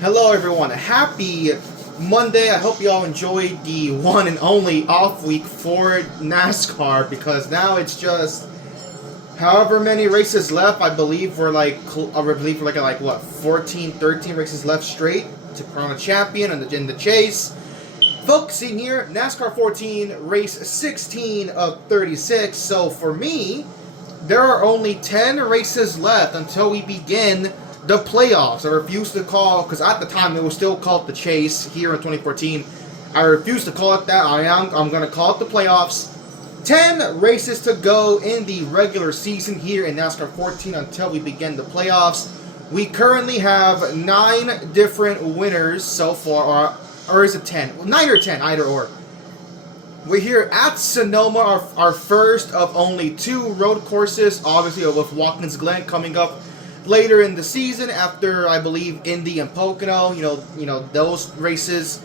Hello everyone, happy Monday. I hope you all enjoyed the one and only off week for NASCAR, because now it's just however many races left. I believe we're like 14, 13 races left straight to crown a champion in the chase. Focusing here, NASCAR 14, race 16 of 36. So for me, there are only 10 races left until we begin the playoffs. I refuse to call, because at the time it was still called the chase here in 2014. I refuse to call it that. I'm going to call it the playoffs. 10 races to go in the regular season here in NASCAR 14 until we begin the playoffs. We currently have 9 different winners so far, or is it 10? 9 or 10, either or. We're here at Sonoma, our first of only 2 road courses, obviously with Watkins Glen coming up later in the season after, I believe, Indy and Pocono. You know those races.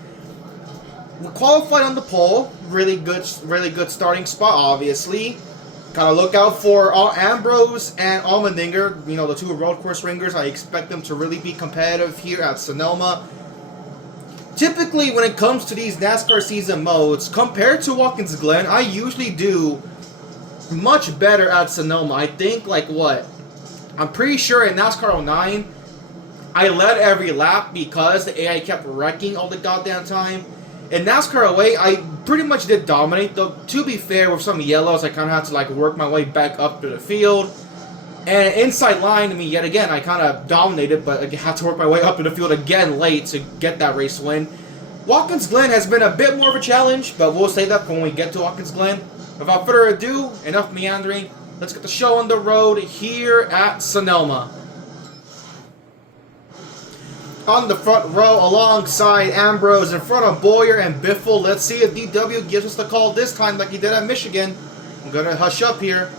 We qualified on the pole. Really good starting spot. Obviously, gotta look out for Ambrose and Allmendinger. You know, the 2 road course ringers. I expect them to really be competitive here at Sonoma. Typically, when it comes to these NASCAR season modes, compared to Watkins Glen, I usually do much better at Sonoma. I think, I'm pretty sure in NASCAR 09, I led every lap because the AI kept wrecking all the goddamn time. In NASCAR 08, I pretty much did dominate, though. To be fair, with some yellows, I kind of had to work my way back up to the field. And inside line, I mean, yet again, I kind of dominated, but I had to work my way up to the field again late to get that race win. Watkins Glen has been a bit more of a challenge, but we'll save that for when we get to Watkins Glen. Without further ado, enough meandering. Let's get the show on the road here at Sonoma. On the front row, alongside Ambrose, in front of Boyer and Biffle. Let's see if DW gives us the call this time like he did at Michigan. I'm going to hush up here.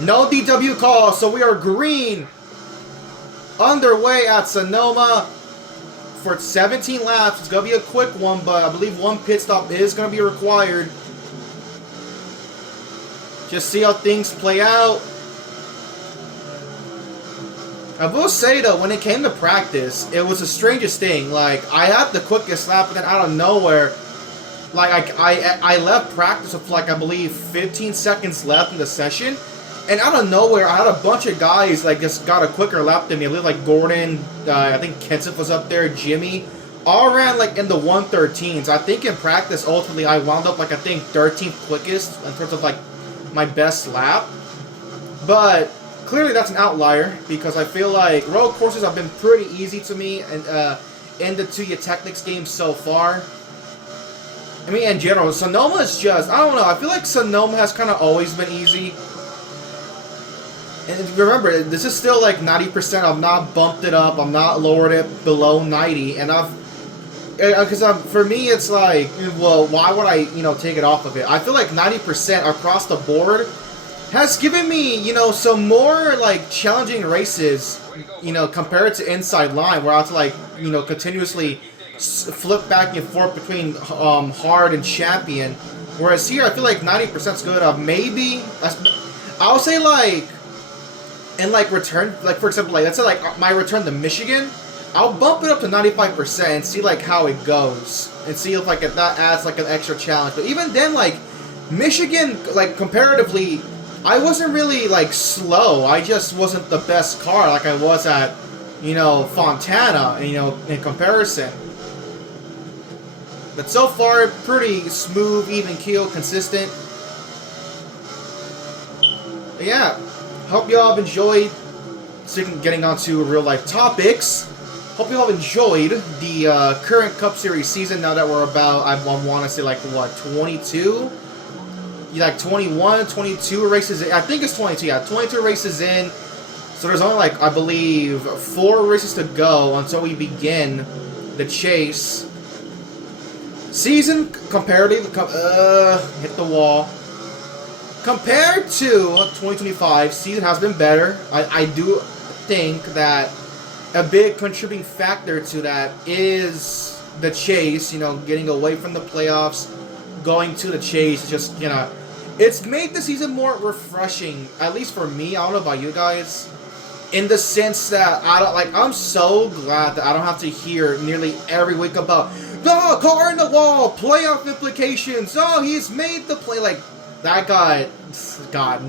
No DW call, so we are green. Underway at Sonoma for 17 laps. It's going to be a quick one, but I believe 1 pit stop is going to be required. Just see how things play out. I will say, though, when it came to practice, it was the strangest thing. I had the quickest lap, and then out of nowhere, I left practice with, I believe, 15 seconds left in the session. And out of nowhere, I had a bunch of guys, just got a quicker lap than me. I believe, Gordon, I think Kenseth was up there, Jimmy. All ran, in the 1:13s. I think in practice, ultimately, I wound up, 13th quickest in terms of, my best lap. But clearly that's an outlier, because I feel like road courses have been pretty easy to me and in the Tuya Technics game so far. I mean, in general, Sonoma is just, I don't know, I feel like Sonoma has kind of always been easy. And remember, this is still 90%. I've not bumped it up. I've not lowered it below 90. And because for me, it's well, why would I, take it off of it? I feel like 90% across the board has given me, some more, challenging races, compared to inside line, where I have to, continuously flip back and forth between hard and champion. Whereas here, I feel like 90% is good. Maybe, I'll say, and return, for example, let's say my return to Michigan, I'll bump it up to 95% and see how it goes, and see if if that adds an extra challenge. But even then, Michigan, comparatively, I wasn't really slow. I just wasn't the best car I was at, Fontana, in comparison. But so far, pretty smooth, even keel, consistent. But yeah. Hope you all have enjoyed, getting on to real-life topics. Hope you all have enjoyed the current Cup Series season, now that we're about, I want to say, 22? 21, 22 races in. I think it's 22, yeah, 22 races in. So there's only, I believe, 4 races to go until we begin the chase. Season, comparatively, hit the wall. Compared to 2025, season has been better. I do think that a big contributing factor to that is the chase, getting away from the playoffs, going to the chase, just, it's made the season more refreshing, at least for me. I don't know about you guys, in the sense that I'm so glad that I don't have to hear nearly every week about the car in the wall, playoff implications. Oh, he's made the play. Like, that got stupid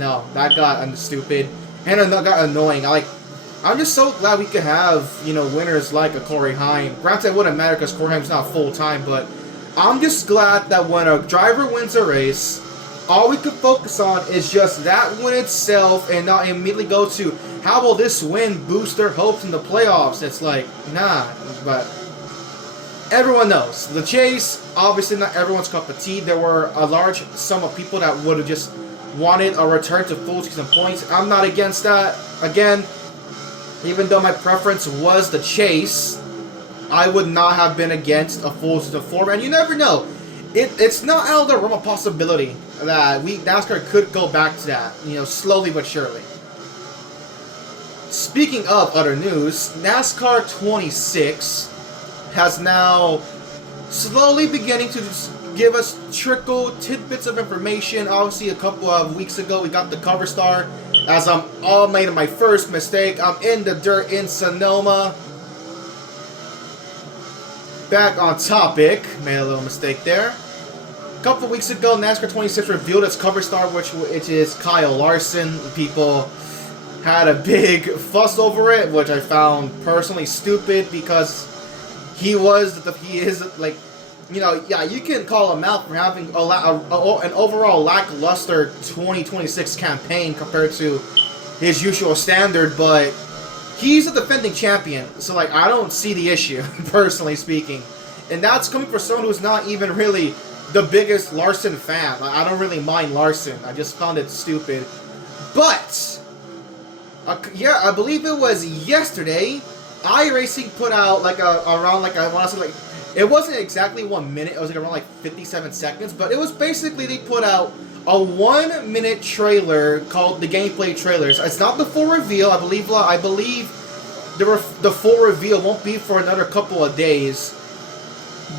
and that got annoying. I'm just so glad we could have, winners like a Corey Heim. Granted, it wouldn't matter because Corey Heim's not full time, but I'm just glad that when a driver wins a race, all we could focus on is just that win itself and not immediately go to how will this win boost their hopes in the playoffs. It's like, nah, but everyone knows. The chase, obviously not everyone's cup of tea. There were a large sum of people that would have just wanted a return to full season points. I'm not against that. Again, even though my preference was the chase, I would not have been against a full season format. And you never know. It's not out of the realm of possibility that NASCAR could go back to that, slowly but surely. Speaking of other news, NASCAR 26 has now slowly beginning to give us tidbits of information. Obviously, a couple of weeks ago, we got the cover star. As I'm all made my first mistake, I'm in the dirt in Sonoma. Back on topic, made a little mistake there. A couple of weeks ago, NASCAR 26 revealed its cover star, which is Kyle Larson. People had a big fuss over it, which I found personally stupid because you can call him out for having an overall lackluster 2026 campaign compared to his usual standard, but he's a defending champion, so I don't see the issue, personally speaking. And that's coming from someone who's not even really the biggest Larson fan. I don't really mind Larson. I just found it stupid. But I believe it was yesterday, iRacing put out it wasn't exactly 1 minute, it was around 57 seconds, but it was basically they put out a 1 minute trailer called the gameplay trailers. It's not the full reveal. I believe the full reveal won't be for another couple of days.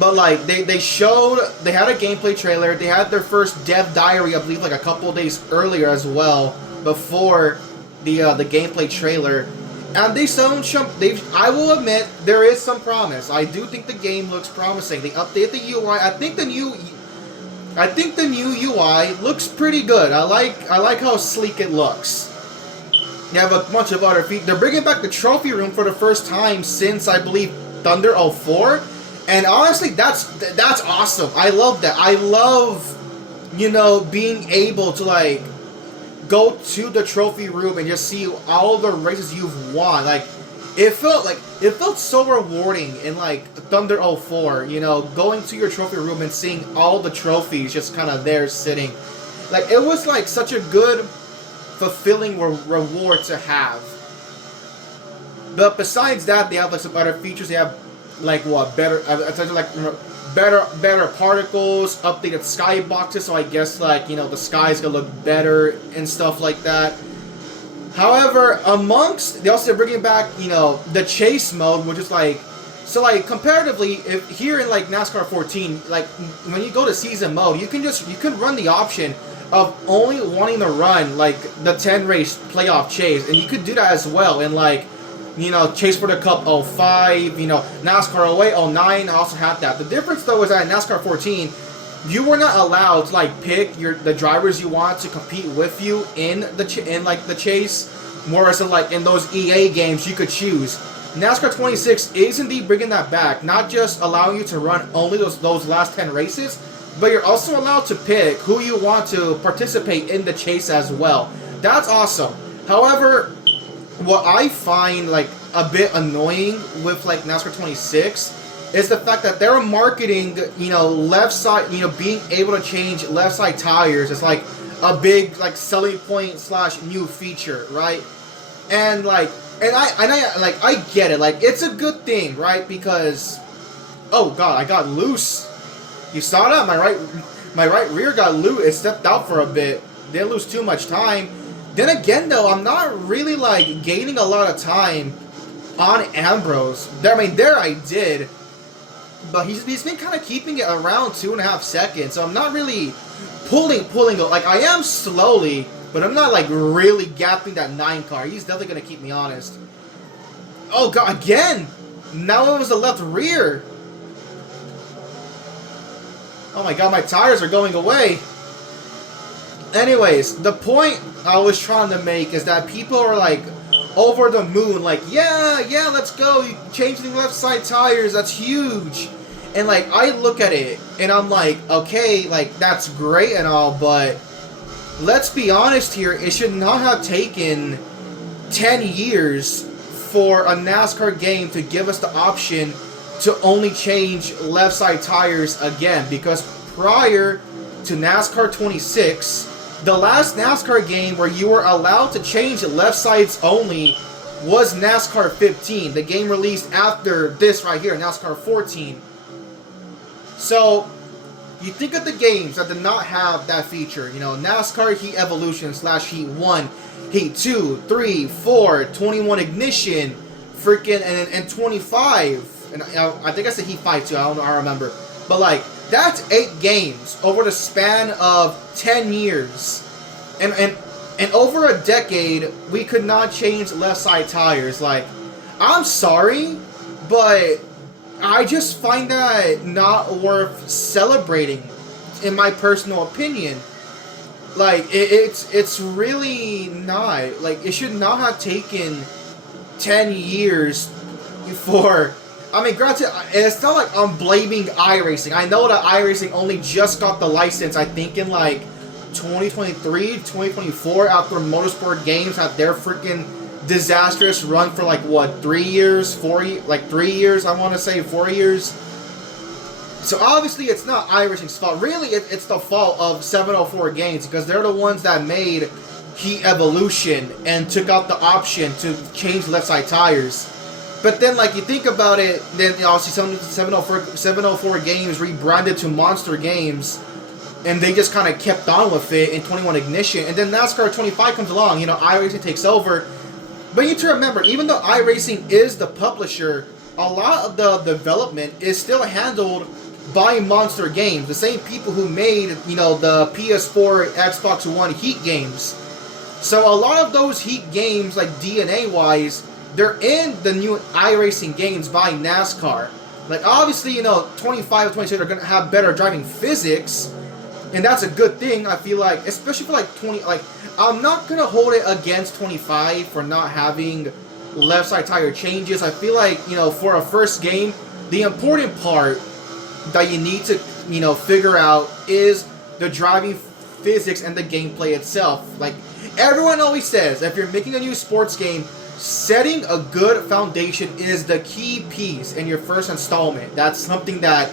But they had a gameplay trailer. They had their first dev diary, I believe, a couple of days earlier as well, before the gameplay trailer. And I will admit, there is some promise. I do think the game looks promising. They updated the UI. I think the new UI looks pretty good. I like how sleek it looks. You have a bunch of other features. They're bringing back the trophy room for the first time since, I believe, Thunder 04. And honestly, that's awesome. I love that. I love, being able to go to the trophy room and just see all the races you've won. It felt so rewarding in Thunder 04, going to your trophy room and seeing all the trophies just kind of there sitting. It was such a good, fulfilling reward to have. But besides that, they have some other features. They have better particles, updated skyboxes, so I guess the sky's gonna look better and stuff like that. However, they also bringing back the chase mode, which is comparatively, if here in NASCAR 14, when you go to season mode, you can run the option of only wanting to run the 10 race playoff chase, and you could do that as well in Chase for the Cup 05, NASCAR 08, 09 also had that. The difference though is that in NASCAR 14, you were not allowed to pick the drivers you want to compete with you in the chase. Whereas in those EA games, you could choose. NASCAR 26 is indeed bringing that back, not just allowing you to run only those last 10 races, but you're also allowed to pick who you want to participate in the chase as well. That's awesome. However, what I find a bit annoying with NASCAR 26 is the fact that they're marketing left side, being able to change left side tires is a big selling point / new feature, right? And I get it, it's a good thing, right? Because oh god, I got loose. You saw that? My right rear got loose. It stepped out for a bit. Didn't lose too much time. Then again, though, I'm not really gaining a lot of time on Ambrose. There I did, but he's been kind of keeping it around 2.5 seconds. So I'm not really pulling, like, I am slowly, but I'm not, like, really gapping that 9 car. He's definitely going to keep me honest. Oh, God, again! Now it was the left rear. Oh, my God, my tires are going away. Anyways, the point I was trying to make is that people are, like, over the moon, like, yeah, let's go, you changing left side tires, that's huge. And, like, I look at it, and I'm like, okay, like, that's great and all, but let's be honest here, it should not have taken 10 years for a NASCAR game to give us the option to only change left side tires again, because prior to NASCAR 26, the last NASCAR game where you were allowed to change left sides only was NASCAR 15, the game released after this right here, NASCAR 14. So, you think of the games that did not have that feature, you know, NASCAR Heat Evolution / Heat 1, Heat 2, 3, 4, 21 Ignition, freaking, and 25, and I think I said Heat 5 too, I don't know, I remember, but like, that's 8 games over the span of 10 years. And over a decade, we could not change left side tires. Like, I'm sorry, but I just find that not worth celebrating, in my personal opinion. Like, it's really not. Like, it should not have taken 10 years for... I mean, granted, it's not like I'm blaming iRacing. I know that iRacing only just got the license, I think, in, like, 2023, 2024, after Motorsport Games had their freaking disastrous run for, like, what, 3 years? 3 years, I want to say, 4 years. So, obviously, it's not iRacing's fault. Really, it's the fault of 704 Games, because they're the ones that made Heat Evolution and took out the option to change left side tires. But then, like, you think about it, then obviously 704 Games rebranded to Monster Games, and they just kind of kept on with it in 21 Ignition. And then NASCAR 25 comes along, you know, iRacing takes over. But you need to remember, even though iRacing is the publisher, a lot of the development is still handled by Monster Games, the same people who made, you know, the PS4, Xbox One Heat games. So a lot of those Heat games, like DNA-wise, they're in the new iRacing games by NASCAR. Like, obviously, you know, 25 and 26 are going to have better driving physics, and that's a good thing, I feel like, especially for, like, 20, like, I'm not going to hold it against 25 for not having left side tire changes. I feel like, you know, for a first game, the important part that you need to, you know, figure out is the driving physics and the gameplay itself. Like, everyone always says, if you're making a new sports game, setting a good foundation is the key piece in your first installment. That's something that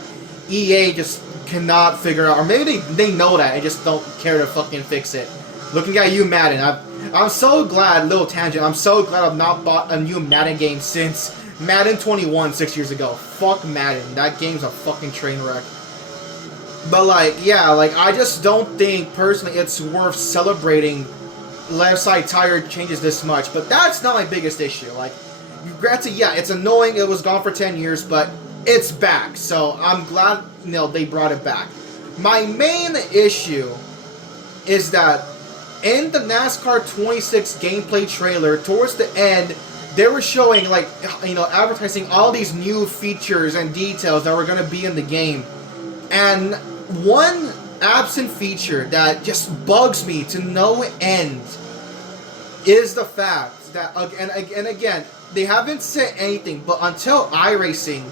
EA just cannot figure out. Or maybe they know that and just don't care to fucking fix it. Looking at you, Madden, I'm so glad, little tangent, I'm so glad I've not bought a new Madden game since Madden 21 6 years ago. Fuck Madden. That game's a fucking train wreck. But, like, yeah, like, I just don't think, personally, it's worth celebrating left side tire changes this much. But that's not my biggest issue. Like, granted, yeah, it's annoying it was gone for 10 years, but it's back. So, I'm glad, you know, they brought it back. My main issue is that in the NASCAR 26 gameplay trailer, towards the end, they were showing, like, you know, advertising all these new features and details that were going to be in the game. And one absent feature that just bugs me to no end is the fact that, and again, they haven't said anything, but until iRacing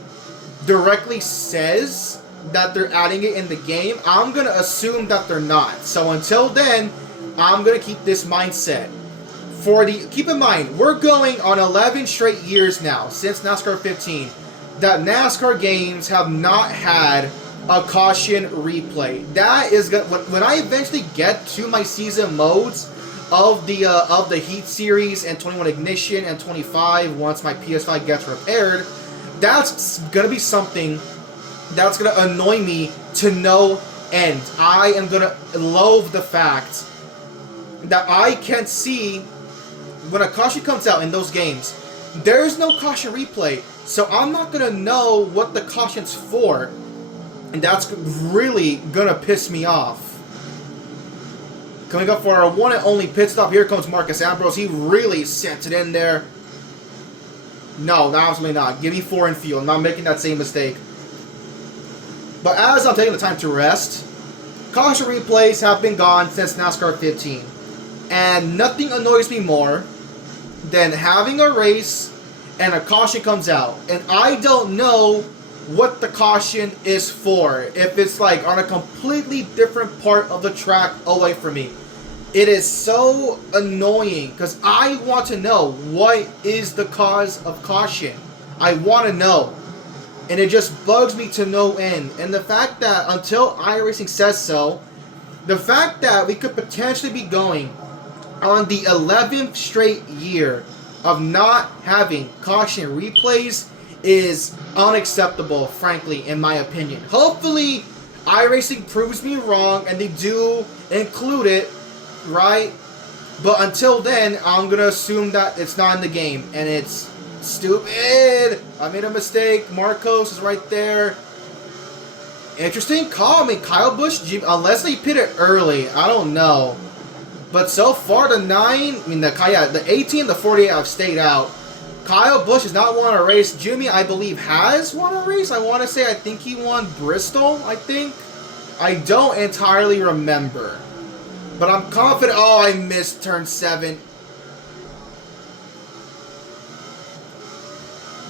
directly says that they're adding it in the game, I'm going to assume that they're not. So until then, I'm going to keep this mindset. Keep in mind, we're going on 11 straight years now, since NASCAR 15, that NASCAR games have not had a caution replay. That is good. When I eventually get to my season modes of the Heat series and 21 Ignition and 25, once my PS5 gets repaired, that's gonna be something that's gonna annoy me to no end. I am gonna loathe the fact that I can see when a caution comes out in those games, there's no caution replay, so I'm not gonna know what the caution's for, and that's really gonna piss me off. Coming up for our one and only pit stop, here comes Marcus Ambrose. He really sent it in there. No, absolutely not. Give me 4 in field. I'm not making that same mistake. But as I'm taking the time to rest, caution replays have been gone since NASCAR 15. And nothing annoys me more than having a race and a caution comes out. And I don't know what the caution is for. If it's like on a completely different part of the track away from me. It is so annoying because I want to know what is the cause of caution. I want to know. And it just bugs me to no end. And the fact that until iRacing says so, the fact that we could potentially be going on the 11th straight year of not having caution replays is unacceptable, frankly, in my opinion. Hopefully, iRacing proves me wrong and they do include it, right? But until then, I'm going to assume that it's not in the game. And it's stupid. I made a mistake. Marcos is right there. Interesting call. I mean, Kyle Busch, unless they pitted early, I don't know. But so far, the 18 and the 48 have stayed out. Kyle Busch has not won a race. Jimmy, I believe, has won a race. I want to say, I think he won Bristol, I think. I don't entirely remember. But I'm confident. Oh, I missed turn 7.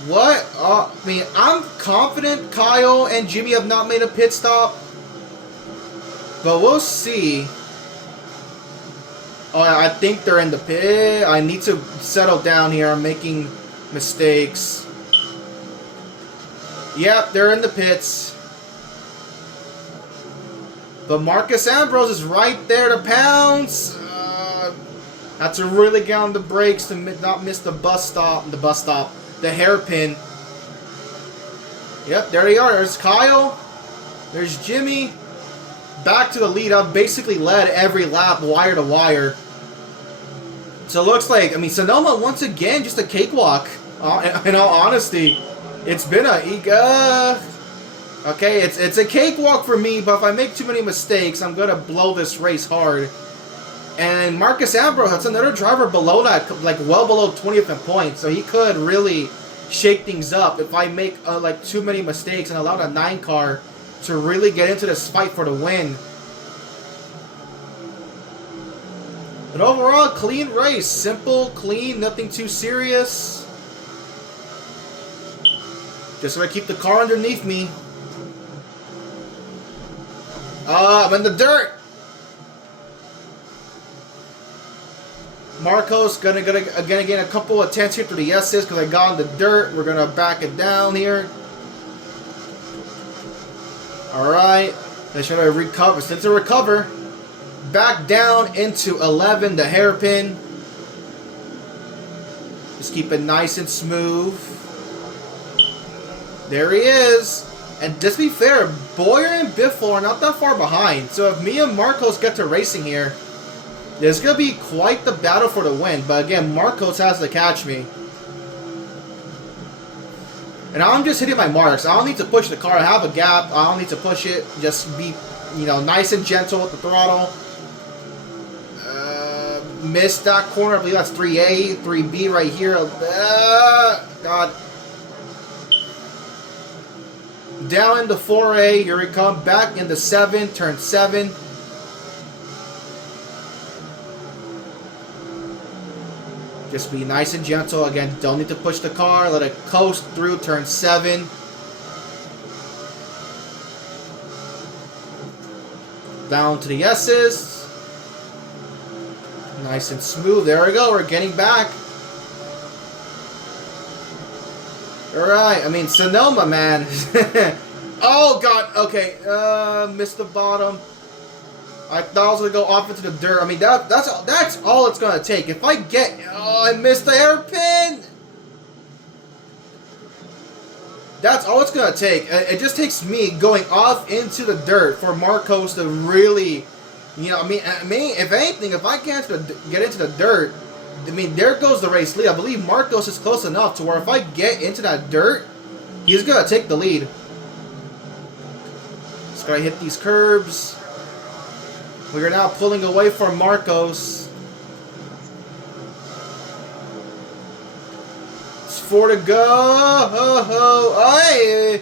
What? I mean, I'm confident Kyle and Jimmy have not made a pit stop. But we'll see. Oh, I think they're in the pit. I need to settle down here. I'm making mistakes. Yep, they're in the pits. But Marcus Ambrose is right there to pounce. Have to really get on the brakes to not miss the bus stop. The hairpin. Yep, there they are. There's Kyle. There's Jimmy. Back to the lead. I've basically led every lap wire to wire. So it looks like, Sonoma once again just a cakewalk. In all honesty, it's been okay, it's a cakewalk for me, but if I make too many mistakes, I'm going to blow this race hard. And Marcus Ambrose, that's another driver below that, like well below 20th in points, so he could really shake things up if I make like too many mistakes and allow that 9 car to really get into this fight for the win. But overall, clean race. Simple, clean, nothing too serious. Just so I keep the car underneath me. I'm in the dirt. Marco's gonna get a couple of attempts here through the yeses because I got in the dirt. We're gonna back it down here. Alright. They should have recovered. Since they recover, back down into 11, the hairpin. Just keep it nice and smooth. There he is. And just to be fair, Boyer and Biffle are not that far behind. So if me and Marcos get to racing here, there's going to be quite the battle for the win. But again, Marcos has to catch me. And I'm just hitting my marks. I don't need to push the car. I have a gap. I don't need to push it. Just be, nice and gentle with the throttle. Missed that corner. I believe that's 3A, 3B right here. God. Down into 4A. Here we come. Back into 7. Turn 7. Just be nice and gentle. Again, don't need to push the car. Let it coast through turn 7. Down to the S's. Nice and smooth. There we go. We're getting back. Alright. Sonoma, man. Oh, God. Okay. Missed the bottom. I thought I was going to go off into the dirt. That's all it's going to take. If I get... Oh, I missed the hairpin! That's all it's going to take. It just takes me going off into the dirt for Marcos to really... if anything, if I get into the dirt, there goes the race lead. I believe Marcos is close enough to where if I get into that dirt, he's going to take the lead. Just got to hit these curbs. We are now pulling away from Marcos. It's 4 to go. Oh, hey.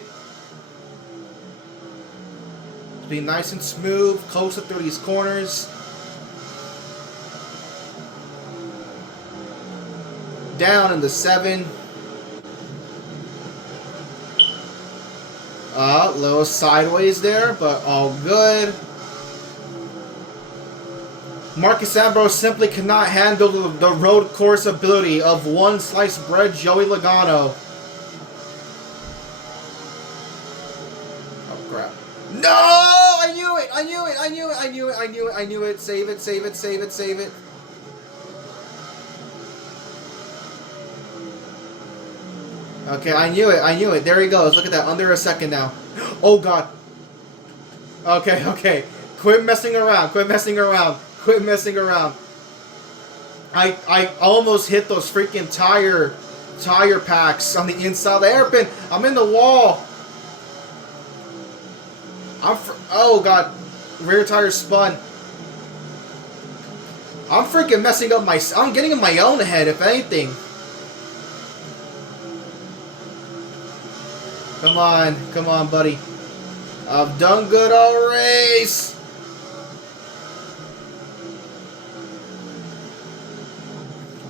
Be nice and smooth, closer through these corners. Down in the 7. Little sideways there, but all good. Marcus Ambrose simply cannot handle the road course ability of one sliced bread Joey Logano. Oh crap. No! I knew it! I knew it! I knew it! I knew it! I knew it! I knew it! Save it! Save it! Save it! Save it! Okay, I knew it. I knew it. There he goes. Look at that. Under a second now. Oh, God. Okay, okay. Quit messing around. Quit messing around. Quit messing around. I almost hit those freaking tire packs on the inside of the hairpin. I'm in the wall. Oh, God. Rear tire spun. I'm freaking messing up my... I'm getting in my own head, if anything. Come on, buddy. I've done good all race.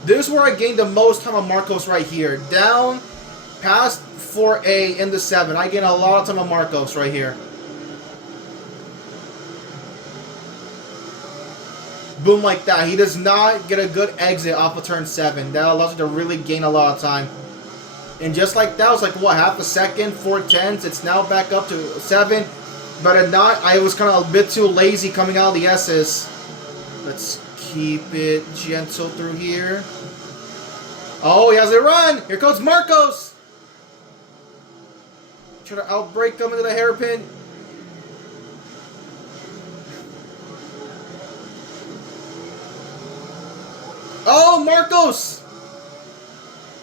This is where I gained the most time on Marcos right here. Down past 4A in the 7. I gain a lot of time on Marcos right here. Boom like that. He does not get a good exit off of turn 7. That allows you to really gain a lot of time. And just like that, it was like, what, half a second, 4/10. It's now back up to 7. But at not, I was kind of a bit too lazy coming out of the S's. Let's keep it gentle through here. Oh, he has a run. Here comes Marcos. Try to outbrake him into the hairpin. Oh, Marcos.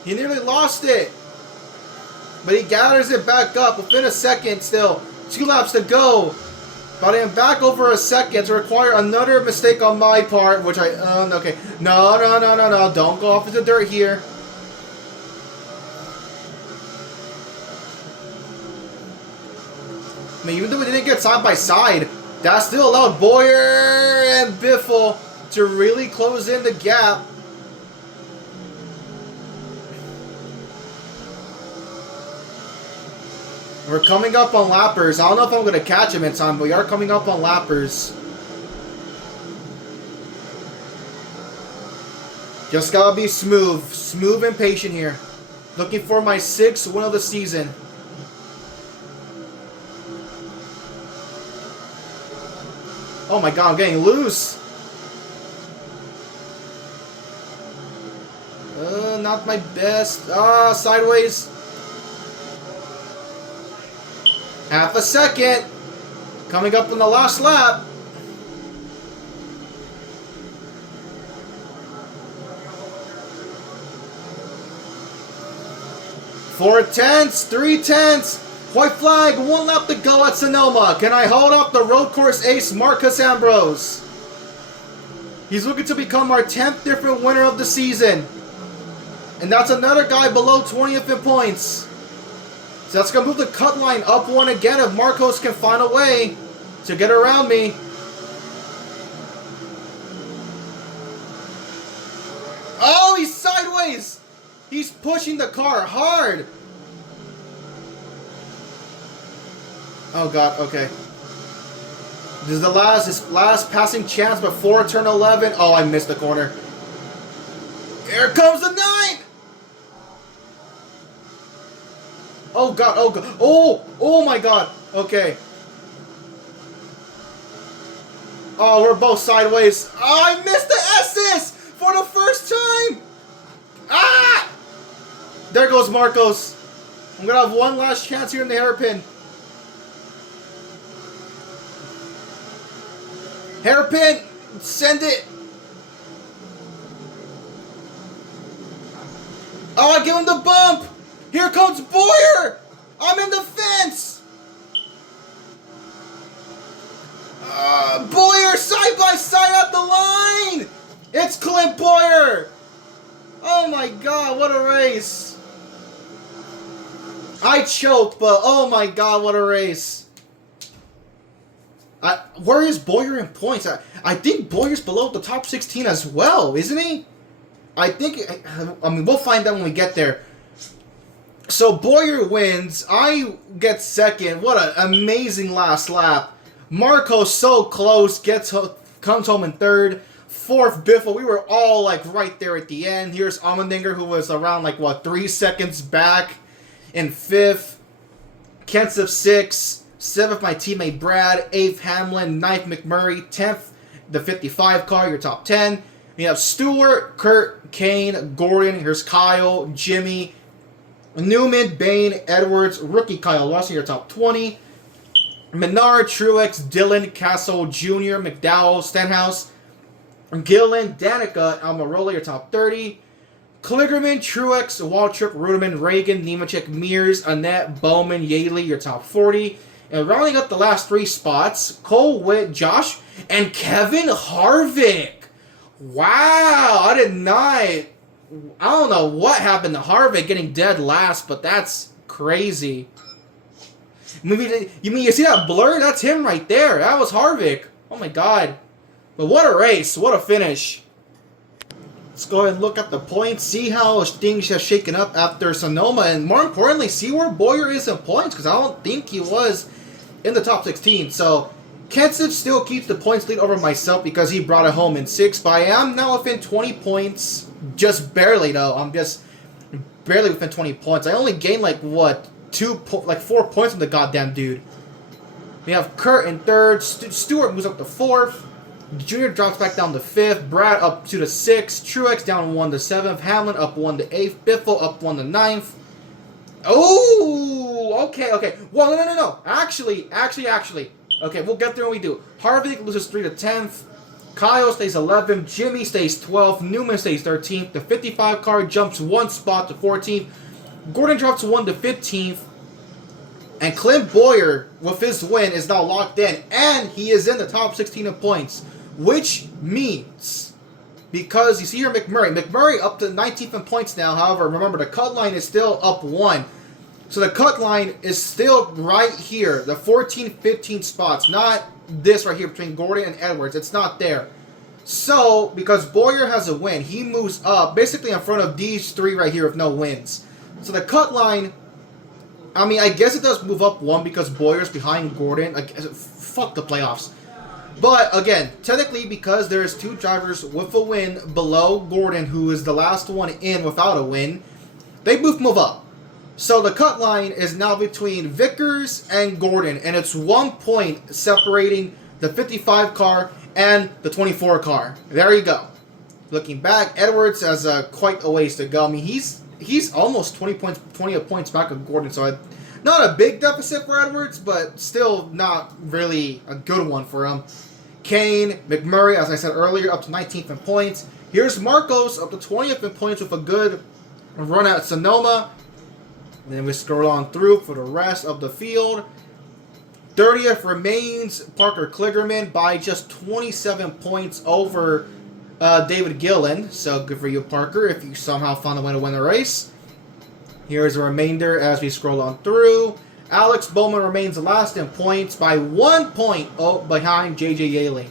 He nearly lost it. But he gathers it back up within a second still. 2 laps to go. But I am back over a second to require another mistake on my part, which I... okay. No. Don't go off into the dirt here. I mean, even though we didn't get side by side, that still allowed Boyer and Biffle to really close in the gap. We're coming up on lappers. I don't know if I'm going to catch him in time, but we are coming up on lappers. Just gotta be smooth. Smooth and patient here. Looking for my 6th win of the season. Oh my god, I'm getting loose. Not my best. Sideways. Half a second. Coming up on the last lap. Four tenths, 3 tenths. White flag, 1 lap to go at Sonoma. Can I hold off the road course ace, Marcus Ambrose? He's looking to become our 10th different winner of the season. And that's another guy below 20th in points. So that's going to move the cut line up 1 again if Marcos can find a way to get around me. Oh, he's sideways. He's pushing the car hard. Oh, God. Okay. This is his last passing chance before turn 11. Oh, I missed the corner. Here comes the 9. Oh, God. Oh, God. Oh, my God. Okay. Oh, we're both sideways. Oh, I missed the S's for the first time. Ah! There goes Marcos. I'm going to have one last chance here in the hairpin. Hairpin! Send it! Oh, I give him the bump! Here comes Boyer! I'm in the fence! Boyer side by side at the line! It's Clint Boyer! Oh my god, what a race! I choked, but oh my god, what a race. Where is Boyer in points? I think Boyer's below the top 16 as well, isn't he? I mean, we'll find out when we get there. So Boyer wins. I get second. What an amazing last lap. Marco so close, comes home in third. Fourth, Biffle. We were all like right there at the end. Here's Allmendinger, who was around like 3 seconds back in fifth. Kenseth sixth. Seventh, my teammate Brad. Eighth, Hamlin. Ninth, McMurray. 10th, the 55 car, your top 10. We have Stewart, Kurt, Kane, Gordon. Here's Kyle, Jimmy, Newman, Bain, Edwards, rookie Kyle Larson, your top 20. Menard, Truex, Dillon, Castle Jr., McDowell, Stenhouse, Gillen, Danica, Almirola, your top 30. Kligerman, Truex, Waltrip, Ruderman, Reagan, Nemechek, Mears, Annette, Bowman, Yaley, your top 40. And rounding up the last 3 spots, Cole Witt, Josh, and Kevin Harvick. Wow, I did not. I don't know what happened to Harvick getting dead last, but that's crazy. You mean you see that blur? That's him right there. That was Harvick. Oh my god. But what a race. What a finish. Let's go ahead and look at the points. See how things have shaken up after Sonoma. And more importantly, see where Boyer is in points. Because I don't think he was in the top 16. So Kenseth still keeps the points lead over myself because he brought it home in 6. But I am now within 20 points. Just barely though. I'm just barely within 20 points. I only gained like 4 points from the goddamn dude. We have Kurt in third. Stewart moves up to 4th. Junior drops back down to 5th. Brad up to the 6th. Truex down 1 to 7th. Hamlin up 1 to 8th. Biffle up 1 to 9th. Oh, okay. Well, no. Actually. Okay, we'll get there when we do. Harvick loses 3 to 10th. Kyle stays 11th. Jimmy stays 12th. Newman stays 13th. The 55 car jumps 1 spot to 14th. Gordon drops 1 to 15th. And Clint Boyer, with his win, is now locked in. And he is in the top 16 in points. Which means, because you see here McMurray up to 19th in points now. However, remember, the cut line is still up 1. So the cut line is still right here. The 14, 15 spots. Not this right here between Gordon and Edwards. It's not there. So, because Boyer has a win, he moves up basically in front of these 3 right here with no wins. So the cut line, I mean, I guess it does move up 1 because Boyer's behind Gordon. Like, fuck the playoffs. But, again, technically because there's 2 drivers with a win below Gordon, who is the last one in without a win, they both move up. So the cut line is now between Vickers and Gordon, and it's 1 point separating the 55 car and the 24 car. There you go. Looking back, Edwards has quite a ways to go. I mean, he's almost 20 points back of Gordon, so not a big deficit for Edwards, but still not really a good one for him. Kane, McMurray, as I said earlier, up to 19th in points. Here's Marcos up to 20th in points with a good run at Sonoma. And then we scroll on through for the rest of the field. 30th remains Parker Kligerman by just 27 points over David Gillen. So good for you, Parker, if you somehow found a way to win the race. Here's a remainder as we scroll on through. Alex Bowman remains last in points by 1 point behind JJ Yaley.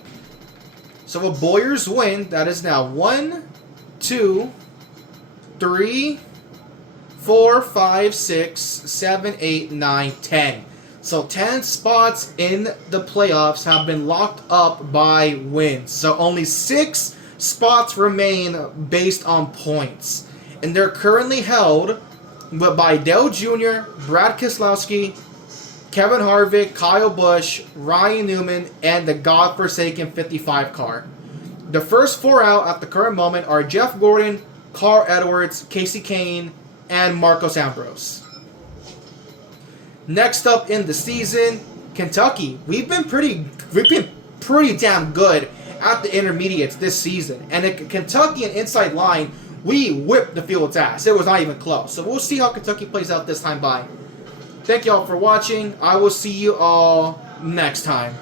So with Boyer's win, that is now 1, 2, 3, 4, 5, 6, 7, 8, 9, 10. So 10 spots in the playoffs have been locked up by wins. So only 6 spots remain based on points. And they're currently held by Dale Jr., Brad Keselowski, Kevin Harvick, Kyle Busch, Ryan Newman, and the godforsaken 55 car. The first 4 out at the current moment are Jeff Gordon, Carl Edwards, Casey Kane, and Marcos Ambrose. Next up in the season, Kentucky. We've been pretty damn good at the intermediates this season. And at Kentucky and inside line, we whipped the field's ass. It was not even close. So we'll see how Kentucky plays out this time by. Thank you all for watching. I will see you all next time.